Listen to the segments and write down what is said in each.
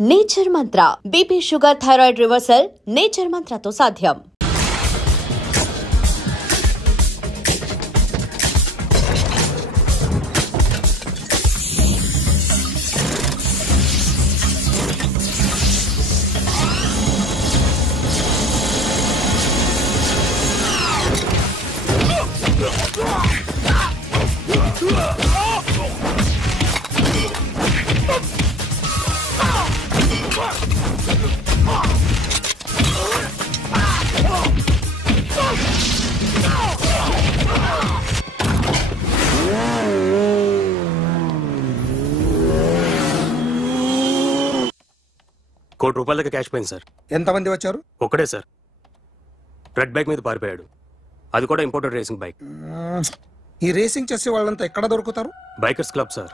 Nature Mantra BP sugar thyroid reversal nature మంత్రతో సాధ్యం. ₹1 దాకా క్యాష్ పోయింది సార్. ఎంతమంది వచ్చారు? ఒక్కడే సార్. రెడ్ బైక్ మీద పారిపోయాడు. అది కూడా ఇంపోర్టెడ్ రేసింగ్ బైక్. ఈ రేసింగ్ చేసే వాళ్ళంతా ఎక్కడ దొరుకుతారు? Bikers club sir.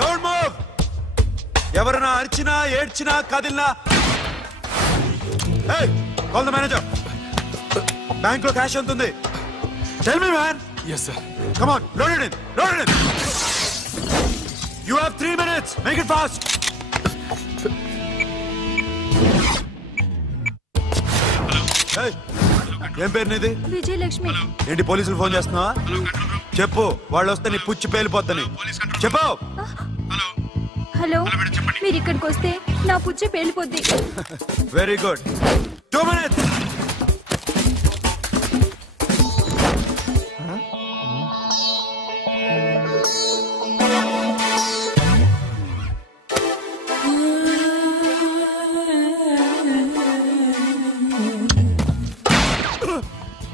Don't move. ఎవరైనా అరిచినా ఏడ్చినా కదిలినా కాల్ ద మేనేజర్. బ్యాంక్ లో క్యాష్ ఎంత ఉంది? Tell me man. yes sir. come on, load it in. You have 3 minutes. Make it fast. hey, ఏం పేరు నీది? విజయలక్ష్మి. ఏంటి పోలీసులు ఫోన్ చేస్తున్నావా? చెప్పు, వాళ్ళు వస్తే నీ పుచ్చి పేలిపోద్దని చెప్పు. హలో, మీరు ఇక్కడికి వస్తే నా పుచ్చ పేలిపోద్ది. Very good. 2 minutes.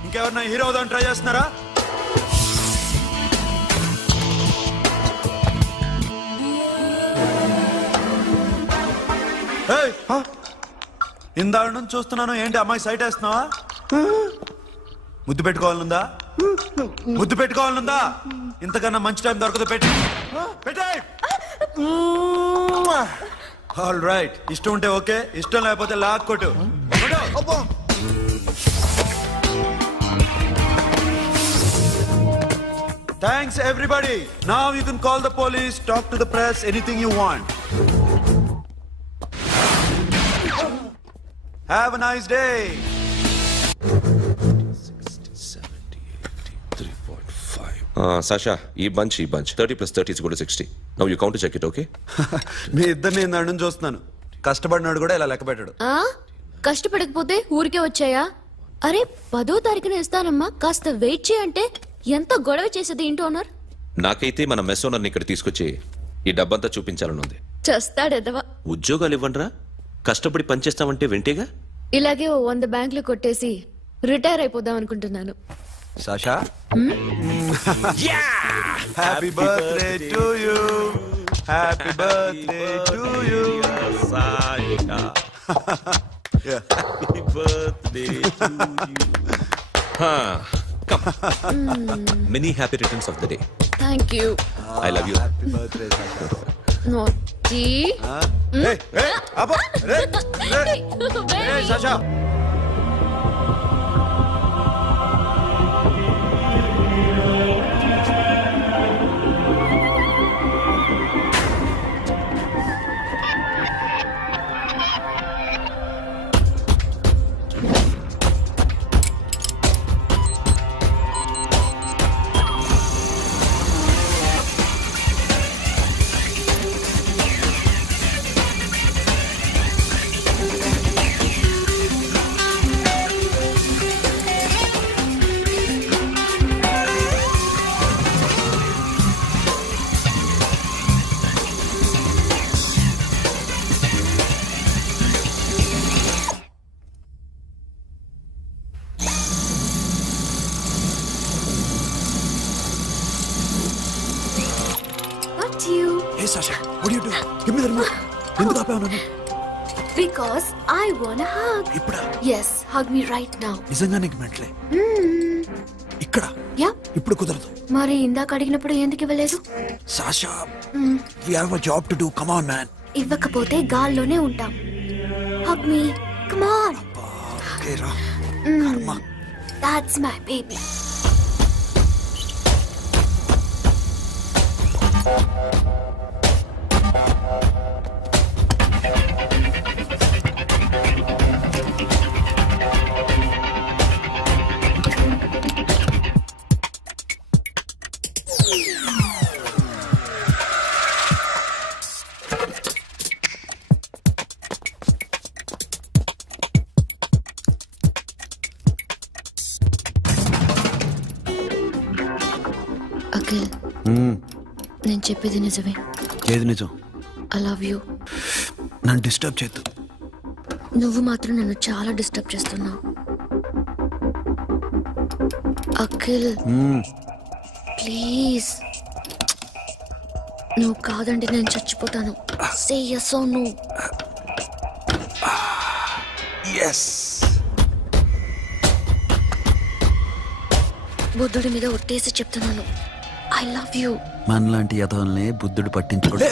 ఇంకెవరన్నా హీరో అవుదాం ట్రై చేస్తున్నారా? ఇందాక నుంచి చూస్తున్నాను, ఏంటి అమ్మాయి సైట్ వేస్తున్నావా? ముద్దు పెట్టుకోవాలనుందా? ఇంతకన్నా మంచి టైం దొరకదు. All right. ఇష్టం ఉంటే ఓకే, ఇష్టం లేకపోతే లాక్ కొట్టు. Thanks everybody. Now you can call the police, talk to the press, anything you want. Have a nice day. 'Sasha, ee bunch 30 plus 30 is equal to 60. Now you count to check it, okay? మీ ఇద్దరిని నేను నన్ను చూస్తున్నాను. కష్టపడినాడు కూడా ఇలా లెక్క పెట్టాడు. కష్టపడకపోతే ఊరికే వచ్చాయా? అరే 10వ తారీఖున ఇస్తానమ్మా, కాస్త వెయిట్ చేయంటే ఎంత గొడవ చేసేది ఇంటి ఓనర్. నాకైతే మన మెస్ ఓనర్ని ఇక్కడ తీసుకొచ్చి ఈ డబ్బంతా చూపించాలని ఉంది. చేస్తాడెదవా. ఉద్యోగాలు ఇవ్వండిరా, కష్టపడి పనిచేస్తామంటే వింటేగా. ఇలాగే 100 బ్యాంకులు కొట్టేసి రిటైర్ అయిపోదాం అనుకుంటున్నాను. Sasha? Happy birthday to you. Happy birthday to you. Sasha. Happy birthday to you. Come. Many happy returns of the day. Thank you. I love you. Happy birthday, Sasha. Naughty. Hey, Abba. Hey, Sasha. Hey Sasha, what are you doing? Give me the remote. ఎందుకు ఆపావు నన్ను? Because I want a hug. ఇప్పుడా? Yes, hug me right now. నిజంగా నీకు మెంటలే? ఇక్కడ? Yeah. ఇప్పుడు కుదరదు. మరి ఇందాక అడిగినప్పుడు ఎందుకు ఇవ్వలేదు? Sasha, we have a job to do. Come on, man. ఇవ్వకపోతే గాల్లోనే ఉంటాం. Hug me. Come on. That's my baby. Akhil, నేను చెప్పేది నిజమే. ఏది నిజం? I love you. నన్ను డిస్టర్బ్ చేయొద్దు. నువ్వు మాత్రం నన్ను చాలా డిస్టర్బ్ చేస్తున్నావు. అఖిల్ ప్లీజ్, నువ్వు కాదండి నేను చచ్చిపోతాను. సే yes or no. yes. బుద్ధుడి మీద ఒట్టేసి చెప్తున్నాను, ఐ లవ్ యూ. మనలాంటి యథోల్నే బుద్ధుడు పట్టించుకోడు.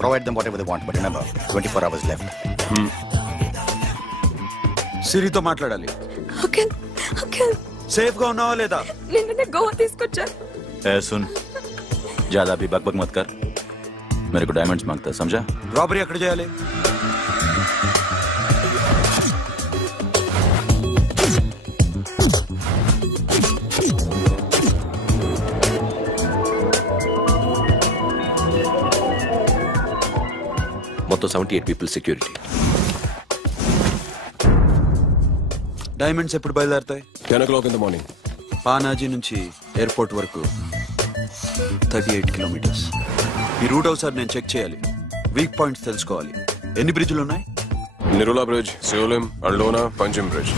Provide them whatever they want, but remember, 24 hours left. సిరితో మాట్లాడాలి. అఖిల్, అఖిల్, సేఫ్ గా ఉన్నావా లేదా? నిన్నే గోవా తీసుకొచ్చాను. ए सुन, ज्यादा भी बकबक मत कर. मेरे को डायमंड्स मांगता है, समझा? రాబరీ ఎక్కడ చేయాలి? మొత్తం 78 పీపుల్ సెక్యూరిటీ. డైమండ్స్ ఎప్పుడు బయలుదేరుతాయి? 10 o'clock in the morning. Panaji నుంచి ఎయిర్పోర్ట్ వరకు 38 కిలోమీటర్స్. ఈ రూట్ ఒకసారి నేను చెక్ చేయాలి. వీక్ పాయింట్స్ తెలుసుకోవాలి. ఎన్ని బ్రిడ్జ్లు ఉన్నాయి? Nirula Bridge, Seolim, Arlona, Panjim Bridge.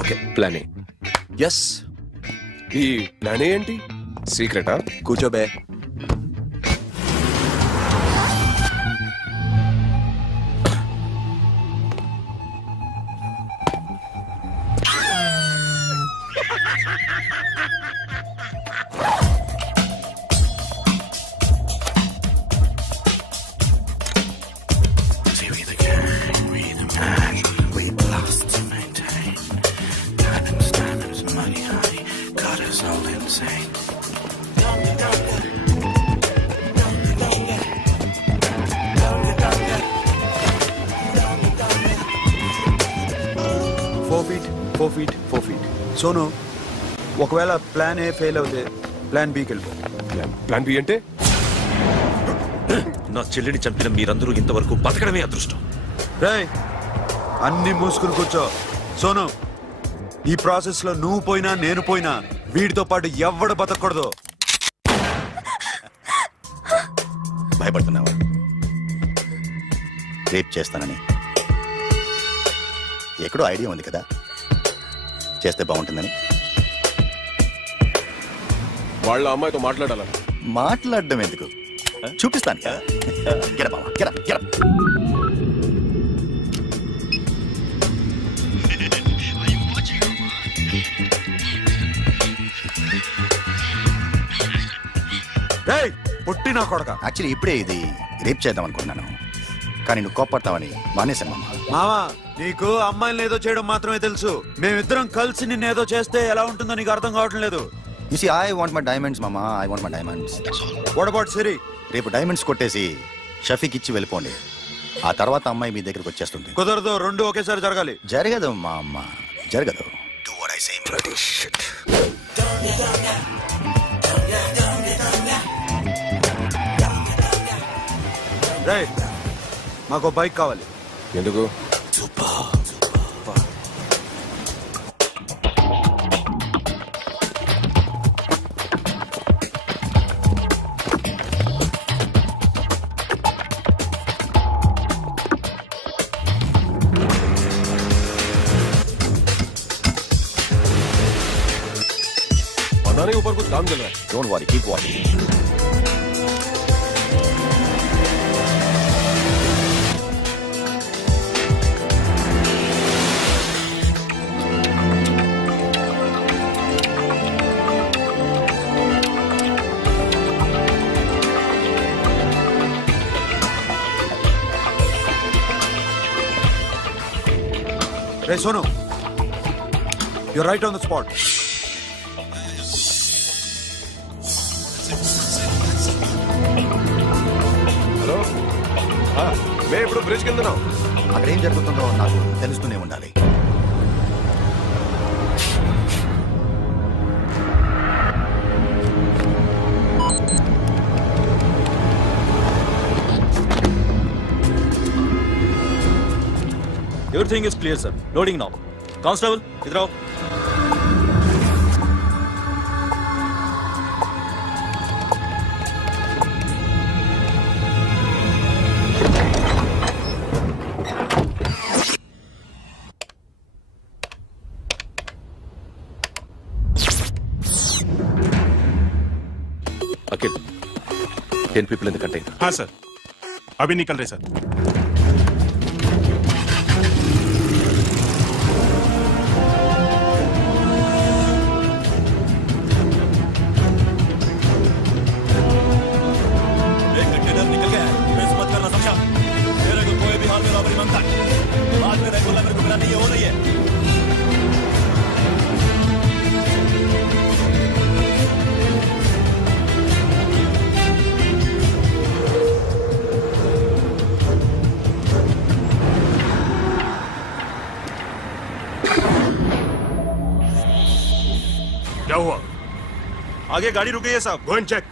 Okay, plan A. Yes. ఈ ప్లాన్ ఏంటి? సీక్రెటా? కూర్చోబే. 4 feet 4 feet 4 feet. సోను, ఒకవేళ ప్లాన్ ఏ ఫెయిల్ అవుతే ప్లాన్ బికి వెళ్ళిపో. ప్లాన్ బి అంటే? నా చెల్లిని చంపిన మీరందరూ ఇంతవరకు బతకడమే అదృష్టం. రేయ్, అన్ని మూసుకుని కూర్చో. సోను, ఈ ప్రాసెస్ లో నువ్వు పోయినా నేను పోయినా వీడితో పాటు ఎవడు బతకూడదు. భయపడుతున్నావా? రేప్ చేస్తానని ఎక్కడో ఐడియా ఉంది కదా, చేస్తే బాగుంటుందని. వాళ్ళ అమ్మాయితో మాట్లాడాల. మాట్లాడడం ఎందుకు, చూపిస్తాను కదా. గెట్ బావా, గెట్. రేయ్, పుట్టి నా కొడక. యాక్చువల్లీ ఇప్పుడే ఇది రేప్ చేద్దాం అనుకున్నాను, కానీ నువ్వు కోపడతావని మానేశాను మామ. మావా, నీకు అమ్మాయిని ఏదో చేయడం మాత్రమే తెలుసు. మేమిద్దరం కలిసి నిన్ను ఏదో చేస్తే ఎలా ఉంటుందో నీకు అర్థం కావటం లేదు. You see, I want my diamonds, mama. I want my diamonds. What about Siri? రేపు డైమండ్స్ కొట్టేసి షఫీకి ఇచ్చి వెళ్ళిపోండి. ఆ తర్వాత అమ్మాయి మీ దగ్గరికి వచ్చేస్తుంది. కుదరదు, రెండు ఒకేసారి జరగాలి. జరగదు మా అమ్మ, జరగదు. Do what I say. Bloody shit. రేయ్, మాకు బైక్ కావాలి. ఎందుకు? बनाने के ऊपर कुछ काम चल रहा है. Don't worry, keep watching. Hey, Sonu, you're right on the spot. Hello, మేము ఇప్పుడు బ్రిడ్జ్ కింద ఉన్నాం. అక్కడ ఏం జరుగుతుందో నాకు తెలుస్తూనే ఉండాలి. Everything is clear, sir. Loading now. Constable, idhar aao. Akhil, 10 people in the container. हाँ सर, अभी निकल रहे सर. क्या हुआ? आगे गाड़ी रुक गई है साहब. Go and check.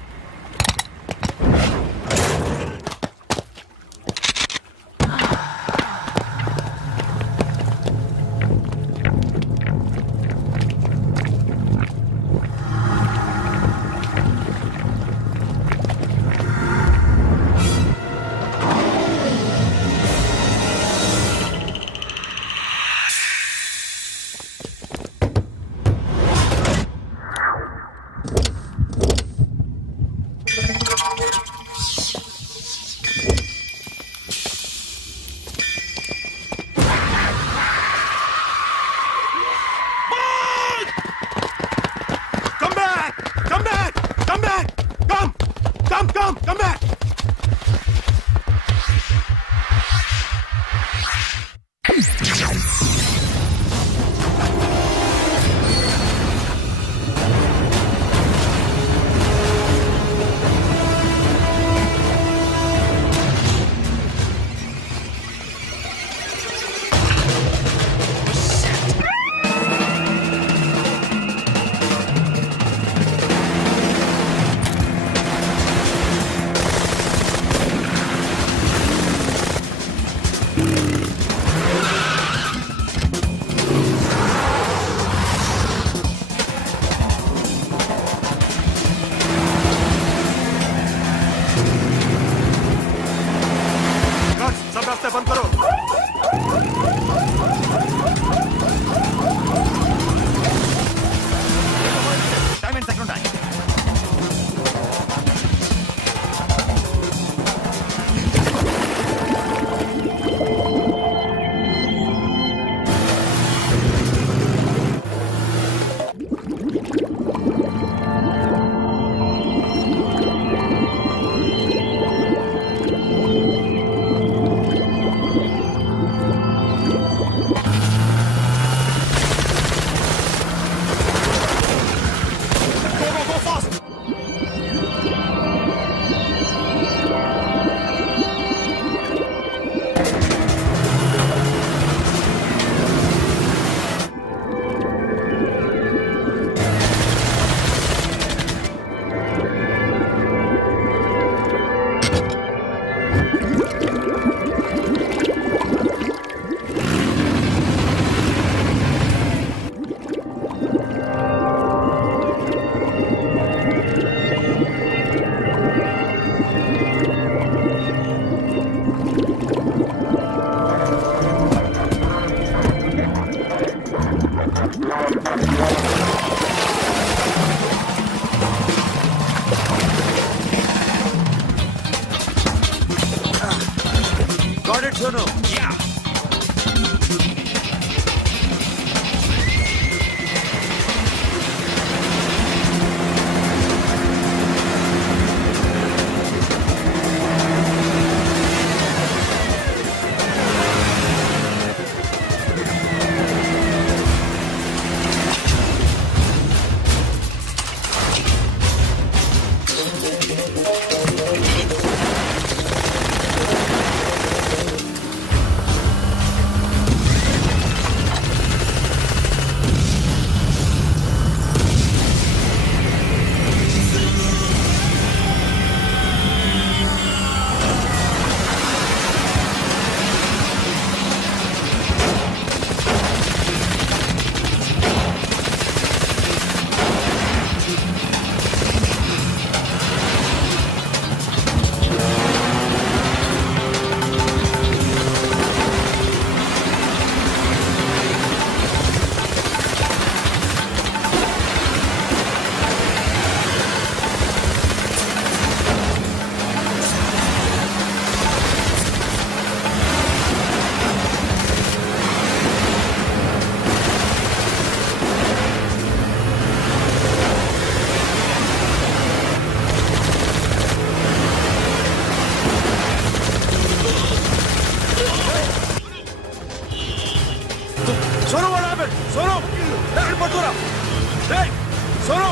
Sono what happened? सोनो पटोरा सोनो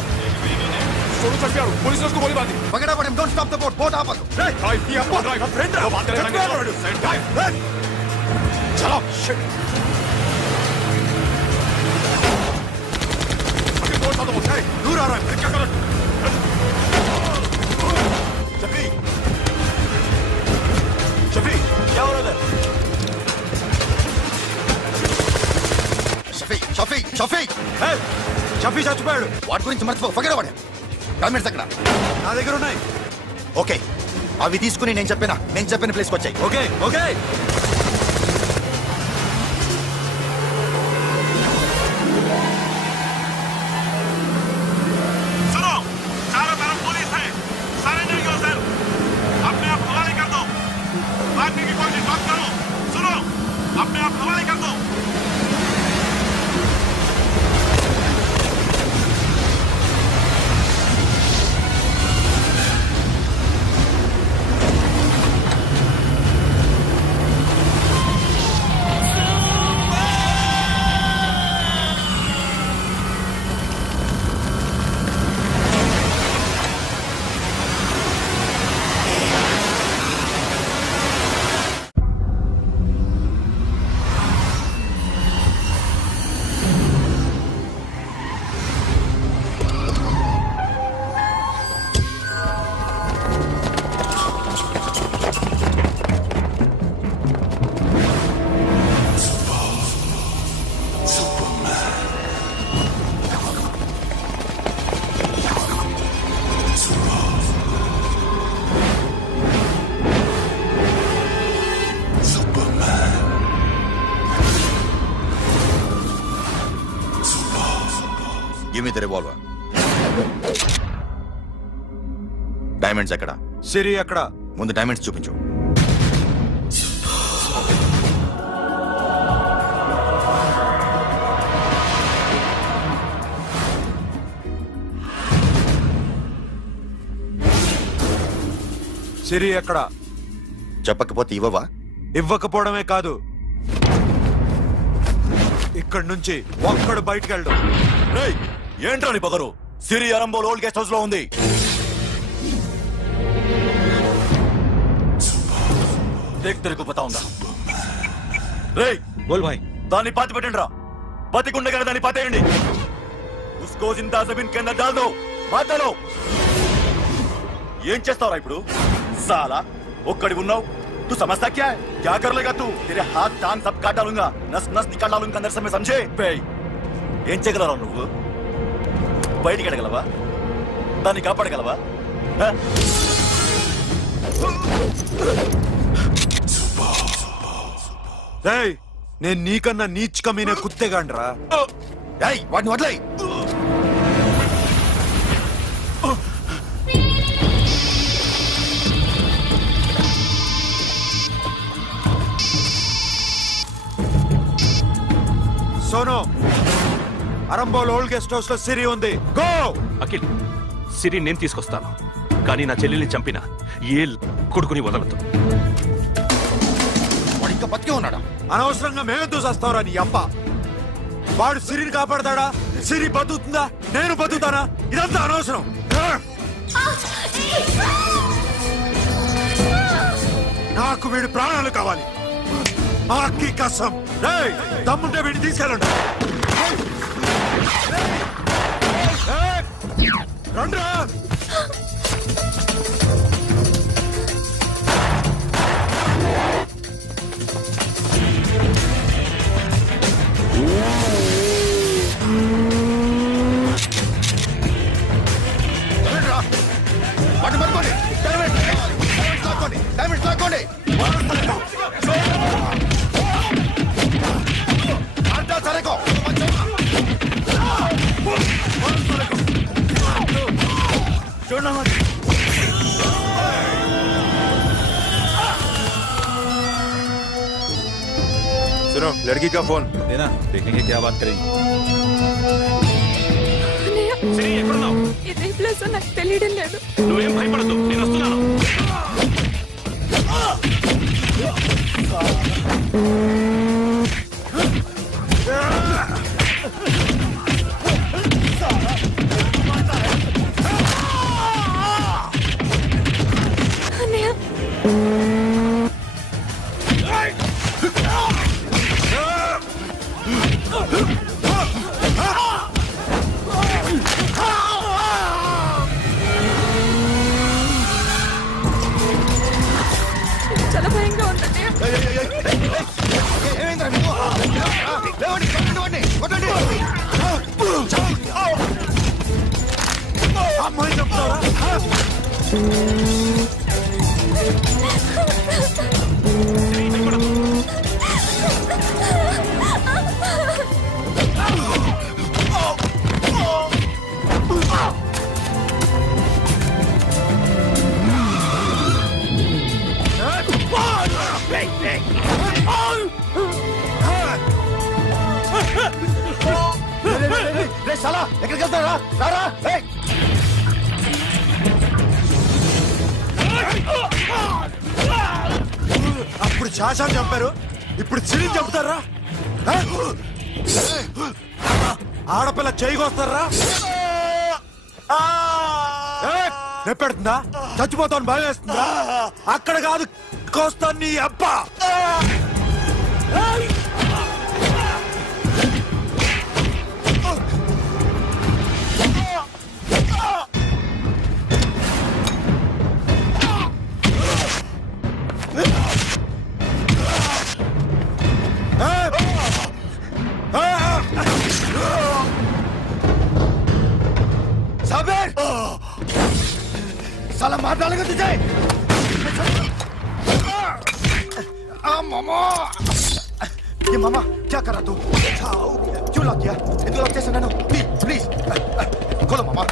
सोनो चढ़ पुलिस ने उसको गोली मार दी पकड़ा पड़े डोंट स्टॉप द बोट आपको ड्राइव किया ड्राइव फ्रेंड चलो शिट दूर आ रहा है क्या करो शफी क्या हो रहा है షఫీ షఫీ చచ్చిపోయాడు వాటి గురించి మర్చిపో పగడవాడే డాక్యుమెంట్స్ ఎక్కడ నా దగ్గర ఉన్నాయి ఓకే అవి తీసుకుని నేను చెప్పిన ప్లేస్కి వచ్చాయి ఓకే ఓకే सुनो चारों तरफ पुलिस है सरेंडर योरसेल्फ अपने आप हवाले कर दो भागने की कोशिश मत करो सुनो अपने आप हवाले कर दो రివాల్వర్ డైమండ్స్ ఎక్కడ సిరి ఎక్కడ ముందు డైమండ్స్ చూపించు సిరి ఎక్కడ చెప్పకపోతే ఇవ్వవా ఇవ్వకపోవడమే కాదు ఇక్కడి నుంచి ఒక్కడు బయటికి వెళ్ళడం ఏంట్రా నీ పొగరు సిరి అరంబోల్ ఓల్డ్ గెస్ట్ హౌస్ లో ఉంది देख तेरे को बताऊंगा రే बोल भाई దాన్ని పాతి పెట్టండి రా బతికుండగా దాన్ని పాతేయండి उसको जिंदा जमीन के अंदर डाल दो मार डालो ఏం చేస్తావురా ఇప్పుడు साला ఒక్కడి ఉన్నావు तू समझता क्या है क्या कर लेगा तू तेरे हाथ टांग सब काट डालूंगा नस नस निकाल डालूंगा अंदर से मैं समझे ఏం చేయగలరా నువ్వు బయటికి ఎడగలవా దాన్ని కాపాడగలవా నేను నీకన్నా నీచకమైన కుత్తేగాండ్రా వాటిని వదిలేయ్ Sono Arambol old guest house లో సిరి ఉంది గో అఖిల్ సిరి నేను తీసుకొస్తాను కానీ నా చెల్లెల్ని చంపిన ఏ కొడుకుని వదలదు ఇంకా బతికే ఉన్నాడా అనవసరంగా మేమెందుకు చేస్తావురా నీ అప్ప వాడు సిరిని కాపాడతాడా సిరి బతుకుతుందా నేను బతుకుతానా ఇదంతా అనవసరం నాకు వీడి ప్రాణాలు కావాలి ఆకి కసం దమ్ముంటే వీడిని తీసుకెళ్ళండి రండ్రా सुनो लड़की का फोन देना देखेंगे क्या बात करेंगे ఇదే ప్లేస్ నాకు తెలియడం లేదు నువ్వేం భయపడద్దు నేను వస్తున్నాను చాలా భయంగా ఉందండి. అమ్మాయి చెప్తారా? సాలా ఎక్కడికి వెళ్తారా? రారా. అప్పుడు శాసనం చంపారు, ఇప్పుడు సిరిని చంపుతారా? ఆడపిల్ల చేయకొస్తారా? నెప్పెడుతుందా? చచ్చిపోతాను భయం వేస్తుందా? అక్కడ కాదు కోస్తాను నీ అబ్బా. साबिर साला मार डालेगा तुझे। मामा ये मामा क्या कर रहा तू? क्यों लॉक किया? तू लॉक कैसे ना? प्लीज प्लीज खोलो मामा।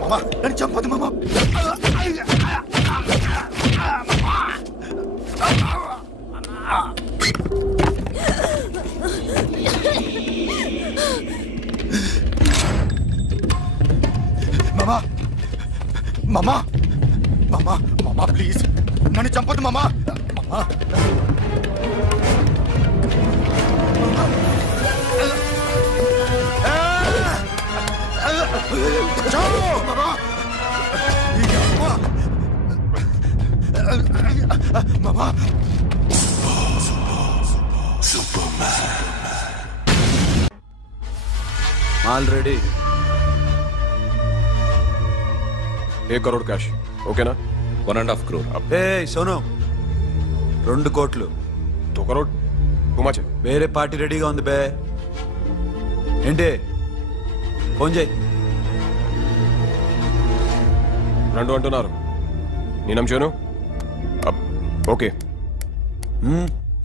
मामा नन्नु चंपదు मामा। मामा मामा मामा मामा प्लीज नन्नु चंपదు मामा। मामा मामा ऑलरेडी 1 करोड़ कैश ओके ना? 1.5 crore. ఏ సోను 2 కోట్లు 2 करोड़ టూ మచ్. వేరే పార్టీ రెడీగా ఉంది బే. ఏంటి ఫోన్ చేయి. 2 అంటున్నారు నీ నమ్మను? ఓకే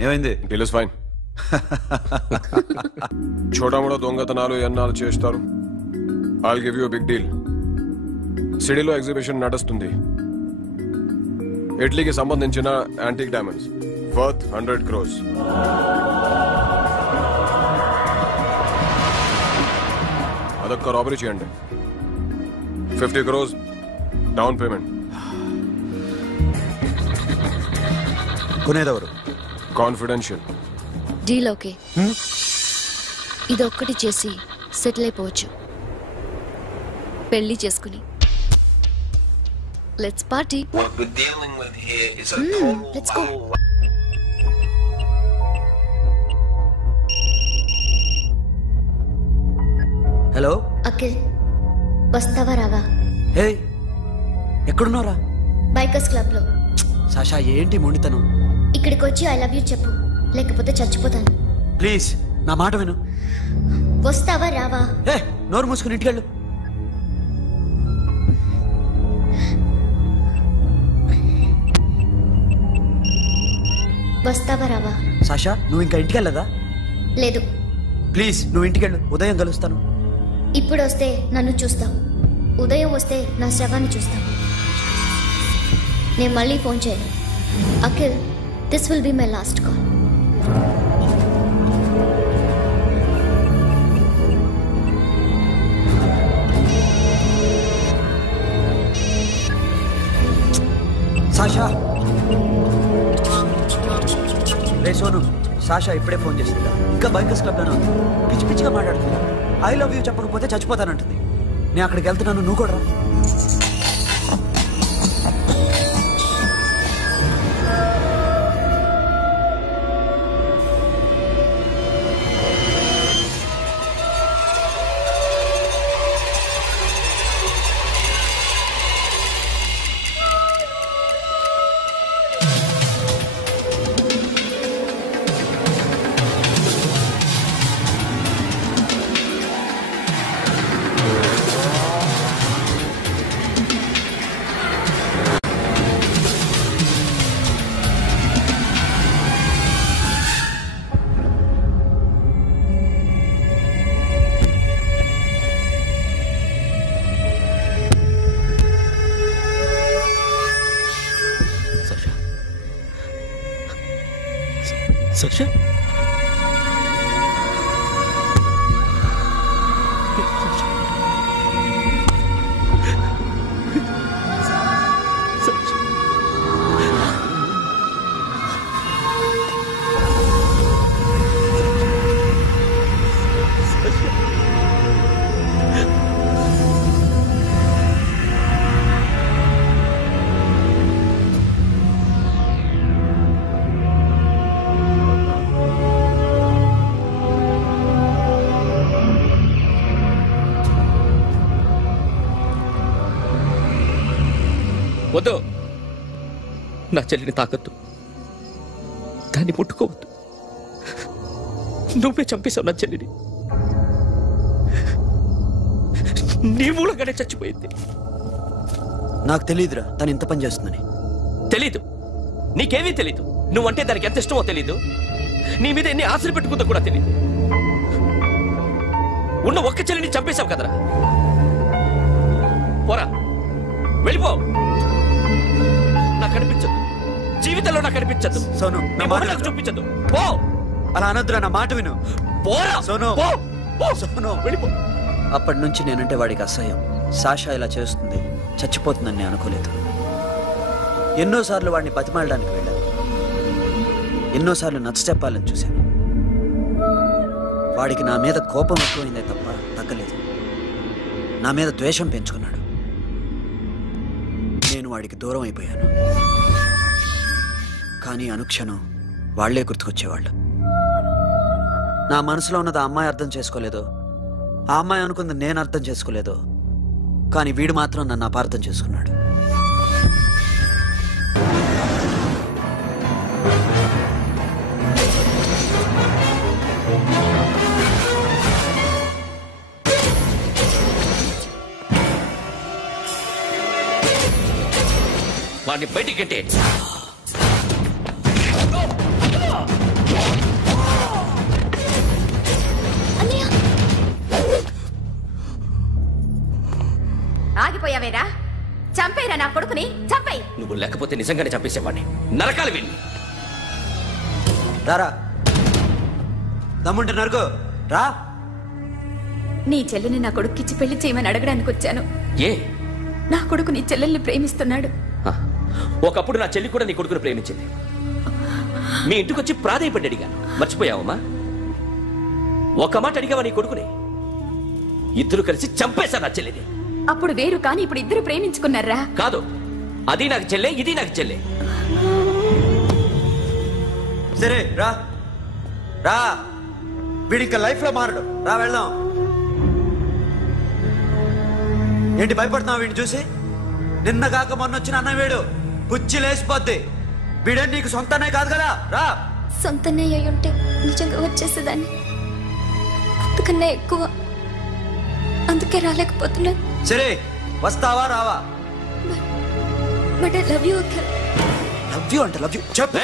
ఏమైంది? Deal is fine. छोटा मोटा దొంగతనాలు ఎన్నాళ్ళు చేస్తారు? I'll give you big deal. సిటీలో ఎగ్జిబిషన్ నడుస్తుంది. ఇటలీకి సంబంధించిన యాంటిక్ డైమండ్స్ వర్త్ 100 crores. అదొక్క రాబరీ చేయండి. 50 crores డౌన్ పేమెంట్. కొనేదెవరు? కాన్ఫిడెన్షియల్. Deal okay. ఇదొక్కటి చేసి సెటిల్ అయిపోవచ్చు. పెళ్లి చేసుకుని let's party. Let's go. Hello Akhil వస్తావా రావా? హే ఎక్కడున్నారా? బైకర్స్ క్లబ్ లో. సాషా ఏంటి మొండితనం? ఇక్కడికి వచ్చి ఐ లవ్ యూ చెప్పు, లేకపోతే చచ్చిపోతాను. ప్లీజ్ నా మాట విను. వస్తావా రావా? హే నోరు మూసుకుని ఇంటికెళ్ళు. వస్తావా రావా? సాషా నువ్వు ఇంకా ఇంటికెళ్ళదా? లేదు. ప్లీజ్ నువ్వు ఇంటికెళ్ళు, ఉదయం కలుస్తాను. ఇప్పుడు వస్తే నన్ను చూస్తావు, ఉదయం వస్తే నా శవాన్ని చూస్తావు. నేను మళ్ళీ ఫోన్ చేయను. Akhil, this will be my last call. Sasha ray Sonu, Sasha ఇప్పుడే ఫోన్ చేసిందా? ఇంకా బైకర్స్ క్లబ్ లోనే ఉంది. పిచ్చి పిచ్చిగా మాట్లాడుతుందా? ఐ లవ్ యూ చెప్పకపోతే చచ్చిపోతానంటుంది. నేను అక్కడికి వెళ్తున్నాను, నువ్వు కూడా రా. సషా వద్దు, నా చెల్లిని తాకద్దు, దాన్ని ముట్టుకోవద్దు. నువ్వే చంపేశావు నా చెల్లిని. నీ మూలంగానే చచ్చిపోయింది. నాకు తెలియదురా తను ఇంత పని చేస్తుందని. తెలీదు, నీకేమీ తెలీదు. నువ్వంటే దానికి ఎంత ఇష్టమో తెలీదు, నీ మీద ఎన్ని ఆశలు పెట్టుకుందో కూడా తెలీదు. ఉన్న ఒక్క చెల్లిని చంపేశావు కదరా. పోరా, వెళ్ళిపో. నాకు కనిపించదు, జీవితంలో నాకు కనిపించదు. సోను, నీ మొహం నాకు చూపించదు. పో. అలా అనొద్దురా, నా మాట విను. పోరా సోను. సోను, వెళ్ళిపో. అప్పటి నుంచి నేనంటే వాడికి అసహ్యం. సాషా ఇలా చేస్తుంది, చచ్చిపోతుందని నేను అనుకోలేదు. ఎన్నోసార్లు వాడిని బతిమాలడానికి వెళ్ళాను, ఎన్నోసార్లు నచ్చ చెప్పాలని చూశాను. వాడికి నా మీద కోపం ఎక్కువైందే తప్ప తగ్గలేదు. నా మీద ద్వేషం పెంచుకున్నాడు. నేను వాడికి దూరం అయిపోయాను. కానీ అనుక్షణం వాళ్లే గుర్తుకొచ్చేవాళ్ళు. నా మనసులో ఉన్నది ఆ అమ్మాయి అర్థం చేసుకోలేదో, ఆ అమ్మాయి అనుకుంది నేను అర్థం చేసుకోలేదో, కానీ వీడు మాత్రం నన్ను అపార్థం చేసుకున్నాడు. వాడిని బయటికి గట్టే. ఆగిపోయావేరా? చంపేరా నా కొడుకుని, చంపేయ్. నువ్వు లేకపోతే నిజంగానే చంపేసేవాడిని. నరకాలి వీడిని. రారా, దమ్ముంటే నరుకు రా. నీ చెల్లిని నా కొడుక్కిచ్చి పెళ్లి చేయమని అడగడానికి వచ్చాను. ఏ? నా కొడుకు నీ చెల్లెల్ని ప్రేమిస్తున్నాడు. ఒకప్పుడు నా చెల్లి కూడా నీ కొడుకుని ప్రేమించింది. మీ ఇంటికి వచ్చి ప్రాధేయపడి అడిగాను, మర్చిపోయావమ్మా? ఒక మాట అడిగావా నీ కొడుకుని? ఇద్దరు కలిసి చంపేశా నా చెల్లిని. అప్పుడు వేరు, కానీ ఇప్పుడు ఇద్దరు ప్రేమించుకున్నారా? కాదు, అది నాకు చెల్లె, ఇది నాకు చెల్లె. సరే రా రా, వీడి ఇంకా లైఫ్ లో మారడు. రా వెళ్దాం. ఏంటి భయపడుతున్నావు వీడిని చూసి? నిన్న కాక మొన్న వచ్చిన అన్న వీడు పుచ్చి లేసిపోద్ది. వీడే నీకు సొంతనే కాదు కదా. రా. సొంతనే అయి ఉంటే నిజంగా వచ్చేసేదాన్ని. అంతకన్నా ఎక్కువ, అందుకే రాలేకపోతున్నాను. సరే, వస్తావా రావా? But I love you Akhil. Love you అంటే లవ్ యూ చెప్పు.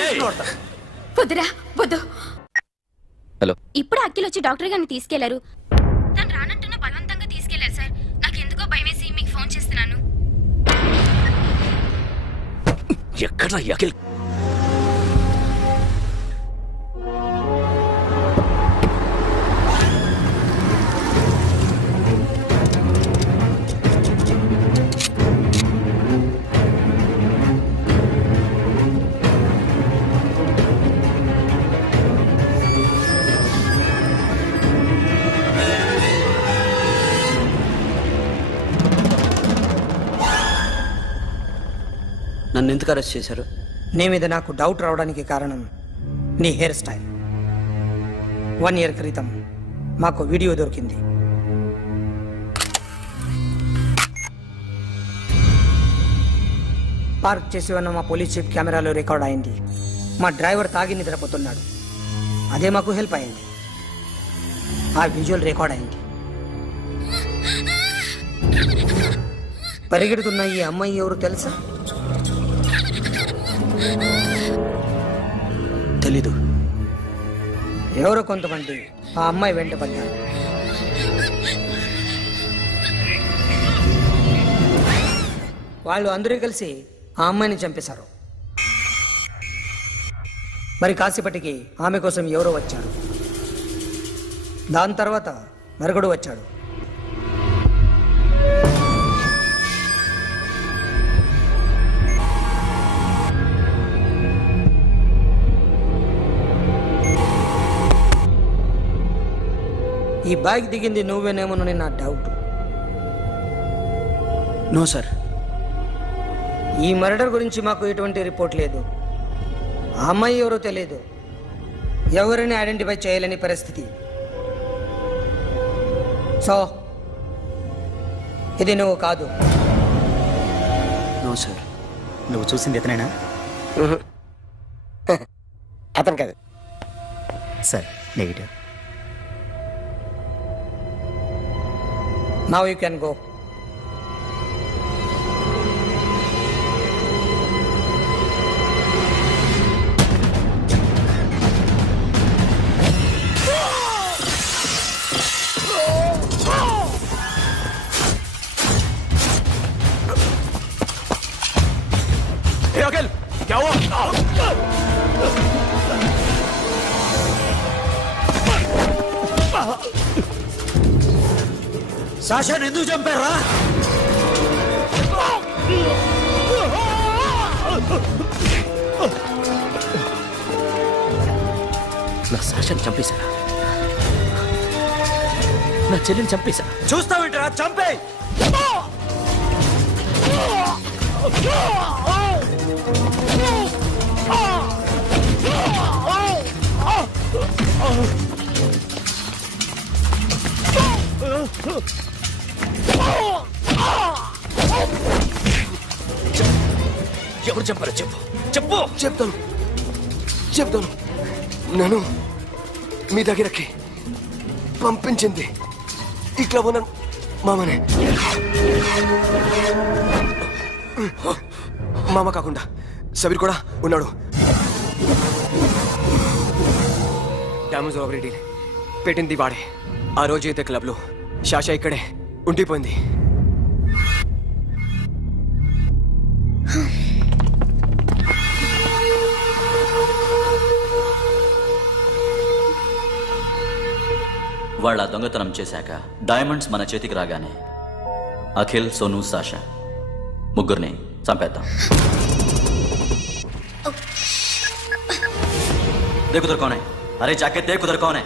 వద్దురా, వద్దు. హలో, ఇప్పుడు అఖిల్ వచ్చి డాక్టర్ గారిని తీసుకెళ్లారు. తను రానంటున్న బలవంతంగా తీసుకెళ్లారు సార్. నాకు ఎందుకో భయం వేసి మీకు ఫోన్ చేస్తున్నాను. ఎక్కడ అఖిల్? నన్ను ఎందుకు అరెస్ట్ చేశారు? నీ మీద నాకు డౌట్ రావడానికి కారణం నీ హెయిర్ స్టైల్. 1 year క్రితం మాకు వీడియో దొరికింది. పార్క్ చేసి ఉన్న మా పోలీస్ జీప్ కెమెరాలో రికార్డ్ అయింది. మా డ్రైవర్ తాగి నిద్రపోతున్నాడు. అదే మాకు హెల్ప్ అయింది. ఆ విజువల్ రికార్డ్ అయింది. పరిగెడుతున్న ఈ అమ్మాయి ఎవరు తెలుసా? తెలీదు. ఎవరో కొంతమంది ఆ అమ్మాయి వెంట పడ్డారు. వాళ్ళు అందరూ కలిసి ఆ అమ్మాయిని చంపేశారు. మరి కాసేపటికి ఆమె కోసం ఎవరో వచ్చారు. దాని తర్వాత మరొకడు వచ్చాడు. ఈ బైక్ దిగింది నువ్వేనేమోనని నా డౌట్. No sir. ఈ మర్డర్ గురించి మాకు ఎటువంటి రిపోర్ట్ లేదు. ఆ అమ్మాయి ఎవరో తెలియదు. ఎవరిని ఐడెంటిఫై చేయలేని పరిస్థితి. సో ఇది నువ్వు కాదు. No sir. నువ్వు చూసింది ఇతనేనా? అతను కాదు sir. Negative. Now you can go. Akhil क्या हुआ? సాషాని ఎందుకు చంపారా? నా సాషాని చంపేశారా? నా చెల్లిని చంపేశారా? చూస్తావేంట్రా? చంపే. ఎవరు చంపారో చెప్పు. చెప్పు. చెప్తాను. నన్ను మీ దగ్గరకి పంపించింది ఇట్లా ఉన్నాను మామనే. మామ కాకుండా సబీర్ కూడా ఉన్నాడు. డ్యామేజ్ ఓవర్ పెట్టింది వాడే. ఆ రోజు అయితే క్లబ్లో షాషా ఇక్కడే ఉండిపోయింది. వాళ్ళ దొంగతనం చేశాక డైమండ్స్ మన చేతికి రాగానే అఖిల్, సోను, సాషా ముగ్గురిని చంపేద్దాం. देखो उधर कौन है? अरे जाके देख उधर कौन है?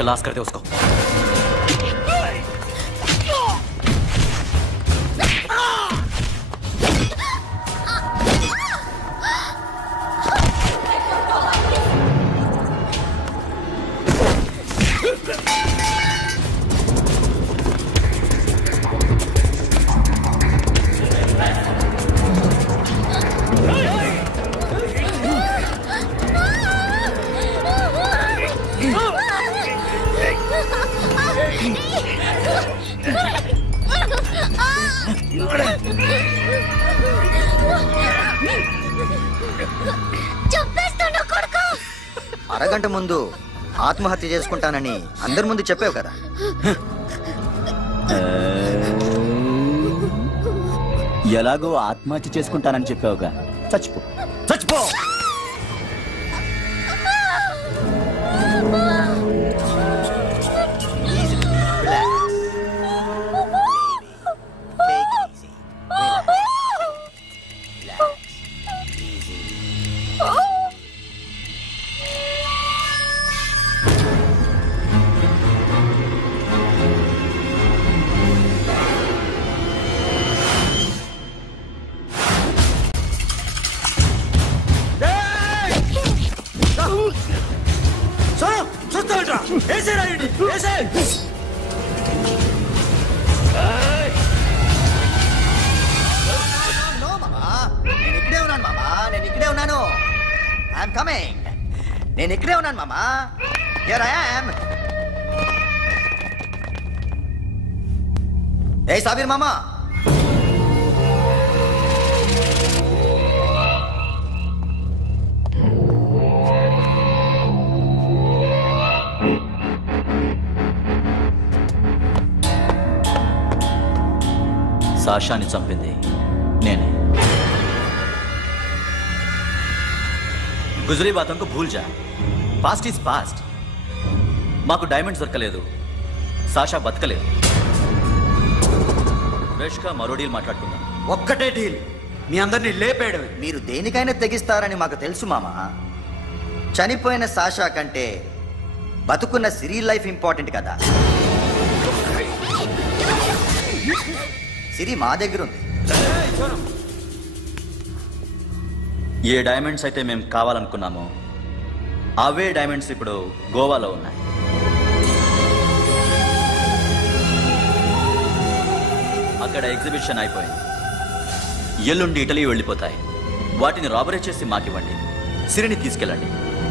क्लास करते उसको. అరగంట ముందు ఆత్మహత్య చేసుకుంటానని అందరి ముందు చెప్పావు కదా. ఎలాగో ఆత్మహత్య చేసుకుంటానని చెప్పావుగా. చచ్చిపో. నేను ఇక్కడే ఉన్నాను మామా. Here I am. ఏ సాబీర్ మామా, సాషాని చంపింది నేనే. గుజరీ బాతంకు భూల్ జా, పాస్ట్ ఈజ్ పాస్ట్. మాకు డైమండ్స్ దొరకలేదు, సాషా బతకలేదు. ఫ్రెష్గా మరో డీల్ మాట్లాడుకుందాం. ఒక్కటే డీల్, మీ అందరినీ లేపేయడమే. మీరు దేనికైనా తెగిస్తారని మాకు తెలుసు మామా. చనిపోయిన సాషా కంటే బతుకున్న సిరి లైఫ్ ఇంపార్టెంట్ కదా. సిరి మా దగ్గర ఉంది. ఏ డైమండ్స్ అయితే మేము కావాలనుకున్నామో అవే డైమండ్స్ ఇప్పుడు గోవాలో ఉన్నాయి. అక్కడ ఎగ్జిబిషన్ అయిపోయింది. ఎల్లుండి ఇటలీ వెళ్ళిపోతాయి. వాటిని రాబరీ చేసి మాకివ్వండి, సిరిని తీసుకెళ్ళండి.